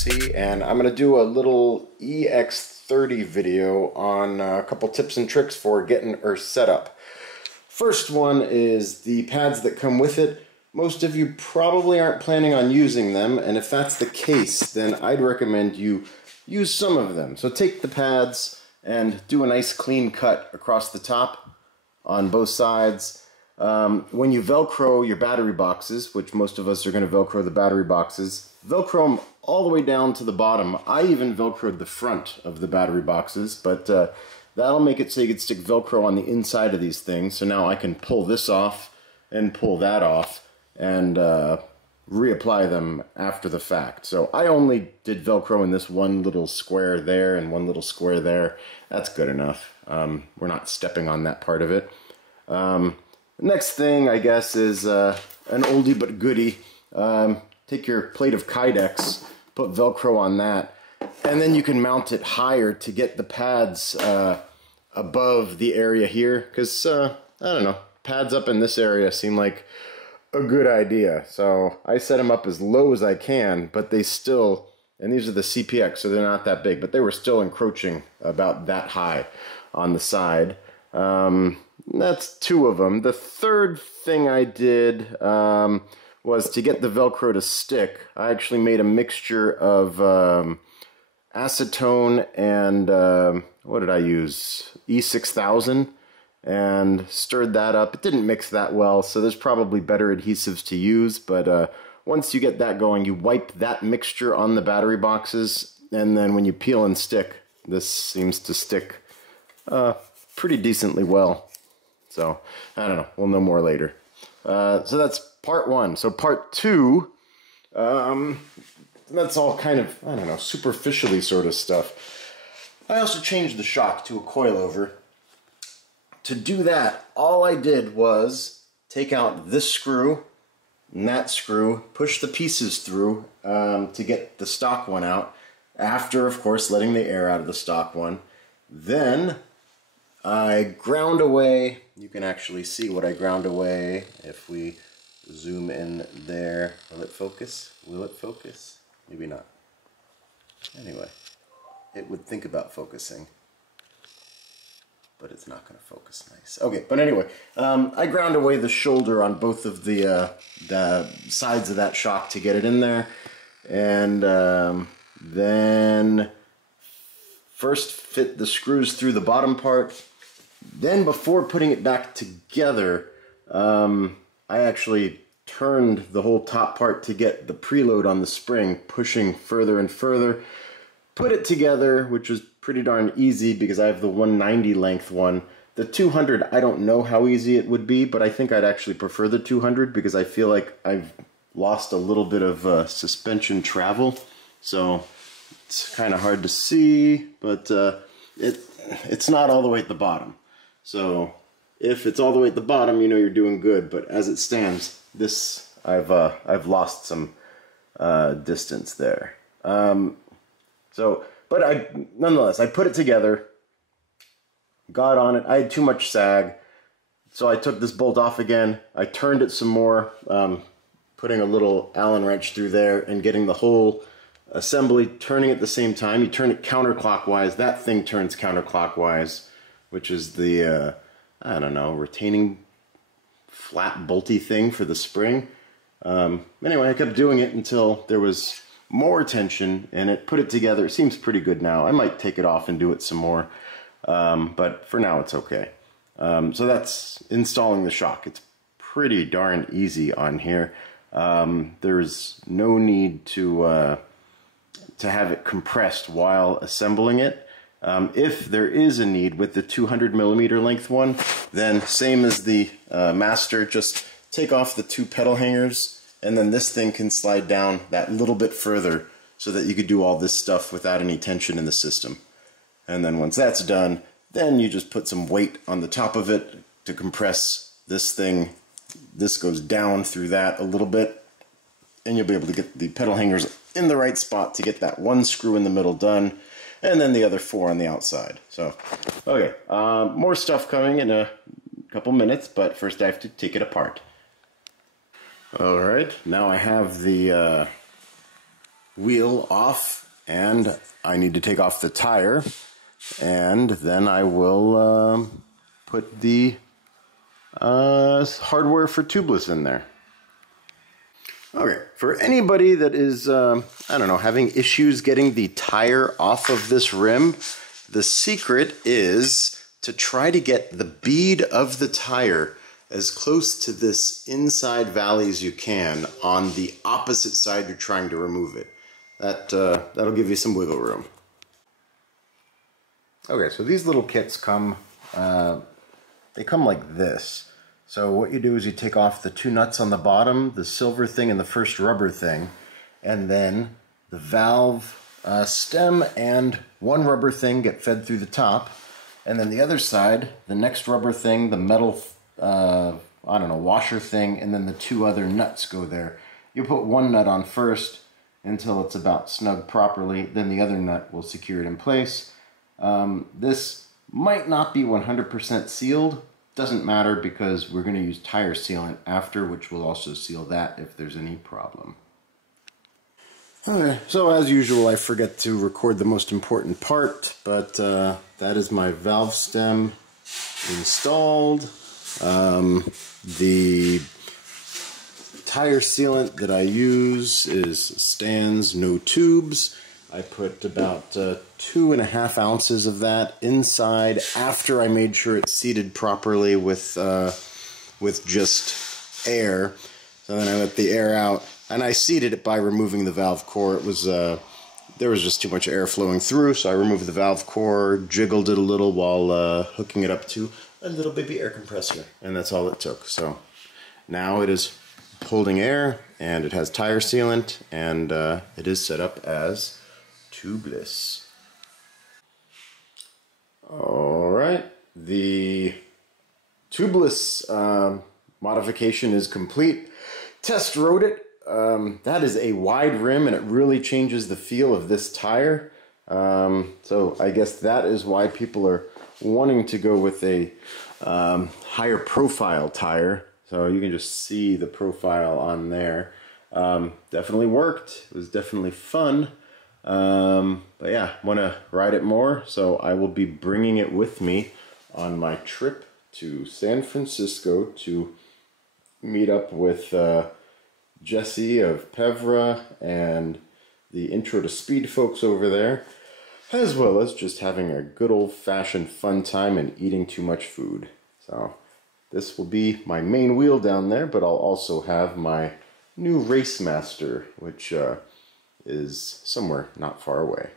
Tracy, and I'm going to do a little EX30 video on a couple tips and tricks for getting her set up. First one is the pads that come with it. Most of you probably aren't planning on using them, and if that's the case, then I'd recommend you use some of them. So take the pads and do a nice clean cut across the top on both sides. When you Velcro your battery boxes, which most of us are going to Velcro the battery boxes, Velcro them all the way down to the bottom. I even Velcroed the front of the battery boxes, but that'll make it so you can stick Velcro on the inside of these things. So now I can pull this off and pull that off and reapply them after the fact. So I only did Velcro in this one little square there and one little square there. That's good enough. We're not stepping on that part of it. Next thing, I guess, is an oldie but goodie. Take your plate of Kydex, put Velcro on that, and then you can mount it higher to get the pads above the area here, because, I don't know, pads up in this area seem like a good idea. So I set them up as low as I can, but they still, and these are the CPX, so they're not that big, but they were still encroaching about that high on the side. That's two of them. The third thing I did was to get the Velcro to stick. I actually made a mixture of acetone and what did I use? E6000, and stirred that up. It didn't mix that well, so there's probably better adhesives to use, but once you get that going, you wipe that mixture on the battery boxes, and then when you peel and stick, this seems to stick pretty decently well. So, I don't know, we'll know more later. So that's part one. So part two, that's all kind of, I don't know, superficially sort of stuff. I also changed the shock to a coilover. To do that, all I did was take out this screw and that screw, push the pieces through to get the stock one out, after, of course, letting the air out of the stock one. Then I ground away, you can actually see what I ground away if we zoom in there. Will it focus? Will it focus? Maybe not. Anyway, it would think about focusing, but it's not going to focus nice. Okay, but anyway, I ground away the shoulder on both of the sides of that shock to get it in there, and then first fit the screws through the bottom part. Then before putting it back together, I actually turned the whole top part to get the preload on the spring pushing further and further. Put it together, which was pretty darn easy because I have the 190 length one. The 200, I don't know how easy it would be, but I think I'd actually prefer the 200 because I feel like I've lost a little bit of suspension travel. So it's kind of hard to see, but it's not all the way at the bottom. So if it's all the way at the bottom, you know you're doing good. But as it stands, this I've lost some distance there. But nonetheless, I put it together, got on it. I had too much sag, so I took this bolt off again. I turned it some more, putting a little Allen wrench through there and getting the whole assembly turning at the same time. You turn it counterclockwise. That thing turns counterclockwise, which is the, I don't know, retaining flat bolty thing for the spring. Anyway, I kept doing it until there was more tension and it put it together. It seems pretty good now. I might take it off and do it some more, but for now it's okay. So that's installing the shock. It's pretty darn easy on here. There's no need to have it compressed while assembling it. If there is a need with the 200mm length one, then same as the Master, just take off the two pedal hangers and then this thing can slide down that little bit further so that you could do all this stuff without any tension in the system. And then once that's done, then you just put some weight on the top of it to compress this thing. This goes down through that a little bit, and you'll be able to get the pedal hangers in the right spot to get that one screw in the middle done, and then the other four on the outside. So, okay, more stuff coming in a couple minutes, but first I have to take it apart. Alright, now I have the wheel off, and I need to take off the tire, and then I will put the hardware for tubeless in there. Okay, for anybody that is, I don't know, having issues getting the tire off of this rim, the secret is to try to get the bead of the tire as close to this inside valley as you can on the opposite side you're trying to remove it. That'll give you some wiggle room. Okay, so these little kits come, they come like this. So what you do is you take off the two nuts on the bottom, the silver thing and the first rubber thing, and then the valve stem and one rubber thing get fed through the top, and then the other side, the next rubber thing, the metal, I don't know, washer thing, and then the two other nuts go there. You put one nut on first until it's about snug properly, then the other nut will secure it in place. This might not be 100% sealed. Doesn't matter because we're going to use tire sealant after, which will also seal that if there's any problem. Okay, so as usual I forget to record the most important part, but that is my valve stem installed. The tire sealant that I use is Stan's No Tubes. I put about 2.5 ounces of that inside after I made sure it's seated properly with just air. So then I let the air out, and I seated it by removing the valve core. It was there was just too much air flowing through, so I removed the valve core, jiggled it a little while hooking it up to a little baby air compressor, and that's all it took. So now it is holding air, and it has tire sealant, and it is set up as tubeless. Alright, the tubeless modification is complete. Test rode it. That is a wide rim and it really changes the feel of this tire. So I guess that is why people are wanting to go with a higher profile tire. So you can just see the profile on there. Definitely worked. It was definitely fun. But yeah, want to ride it more, so I will be bringing it with me on my trip to San Francisco to meet up with Jesse of Pevra and the Intro to Speed folks over there, as well as just having a good old-fashioned fun time and eating too much food. So this will be my main wheel down there, but I'll also have my new Race Master, which is somewhere not far away.